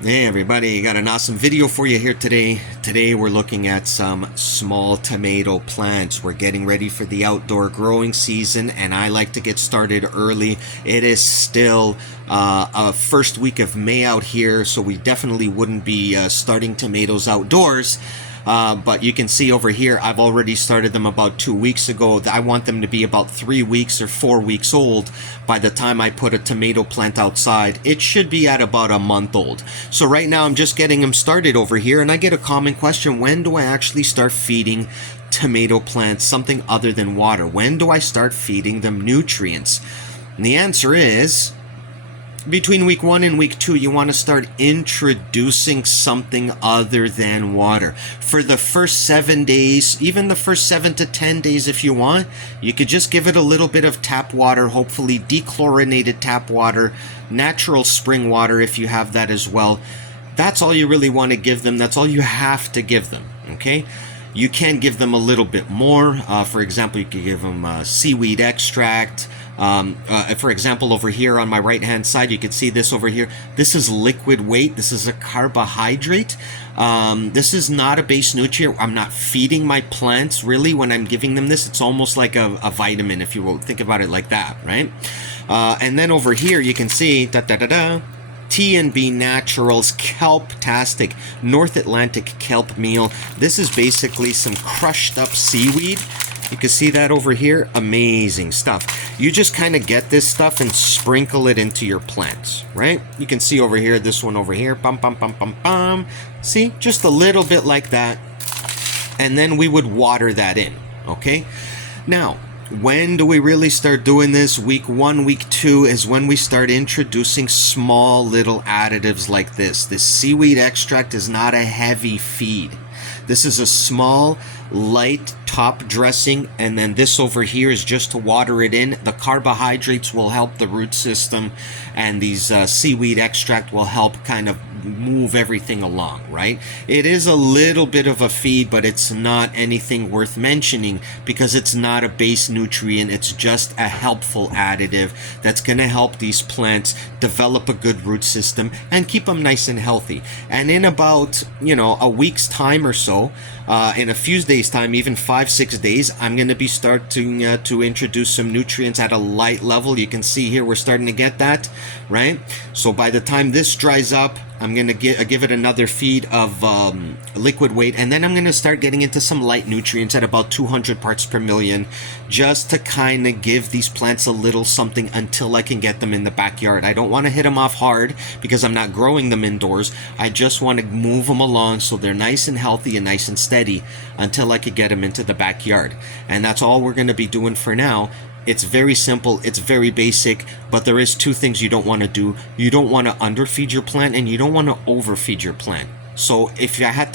Hey everybody, got an awesome video for you here today. Today we're looking at some small tomato plants. We're getting ready for the outdoor growing season and I like to get started early. It is still a first week of May out here, so we definitely wouldn't be starting tomatoes outdoors. But you can see over here, I've already started them about 2 weeks ago. I want them to be about 3 weeks or 4 weeks old by the time I put a tomato plant outside. It should be at about a month old. So right now I'm just getting them started over here, and I get a common question: when do I actually start feeding tomato plants something other than water? When do I start feeding them nutrients? And the answer is, between week 1 and week 2, you want to start introducing something other than water. For the first 7 days, even the first 7 to 10 days if you want, you could just give it a little bit of tap water, hopefully dechlorinated tap water, natural spring water if you have that as well. That's all you really want to give them. That's all you have to give them, okay? You can give them a little bit more. For example, you could give them seaweed extract. For example, over here on my right hand side, you can see this over here. This is liquid weight. This is a carbohydrate. This is not a base nutrient. I'm not feeding my plants really when I'm giving them this. It's almost like a vitamin, if you will think about it like that, right? And then over here you can see T&B Naturals Kelp-tastic North Atlantic kelp meal. This is basically some crushed up seaweed. You can see that over here. Amazing stuff. You just kind of get this stuff and sprinkle it into your plants, right? You can see over here, this one over here. Bum, bum, bum, bum, bum. See, just a little bit like that. And then we would water that in, okay? Now, when do we really start doing this? Week 1, week 2 is when we start introducing small little additives like this. This seaweed extract is not a heavy feed. This is a small, light top dressing, and then this over here is just to water it in. The carbohydrates will help the root system, and these seaweed extract will help kind of move everything along, right? It is a little bit of a feed, but it's not anything worth mentioning because it's not a base nutrient. It's just a helpful additive that's going to help these plants develop a good root system and keep them nice and healthy. And in about, a week's time or so, in a few days time, even 5-6 days, I'm going to be starting to introduce some nutrients at a light level. You can see here we're starting to get that, right? So by the time this dries up, I'm going to give it another feed of liquid weight, and then I'm going to start getting into some light nutrients at about 200 parts per million, just to kind of give these plants a little something until I can get them in the backyard. I don't want to hit them off hard because I'm not growing them indoors. I just want to move them along so they're nice and healthy and nice and steady until I could get them into the backyard. And that's all we're going to be doing for now. It's very simple, it's very basic, but there is 2 things you don't want to do. You don't want to underfeed your plant, and you don't want to overfeed your plant. So if I had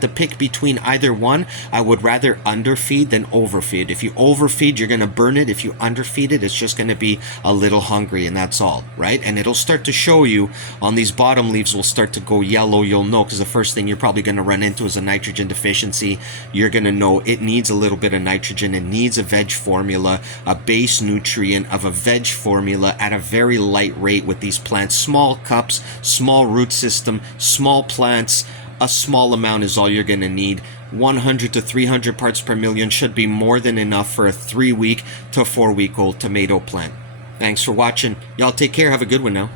to pick between either one, I would rather underfeed than overfeed. If you overfeed, you're going to burn it. If you underfeed it, it's just going to be a little hungry, and that's all, right? And it'll start to show you on these bottom leaves will start to go yellow. You'll know, because the first thing you're probably going to run into is a nitrogen deficiency. You're going to know it needs a little bit of nitrogen. It needs a veg formula, a base nutrient of a veg formula at a very light rate with these plants. Small cups, small root system, small plants. A small amount is all you're going to need. 100 to 300 parts per million should be more than enough for a 3-week to 4-week old tomato plant. Thanks for watching. Y'all take care. Have a good one now.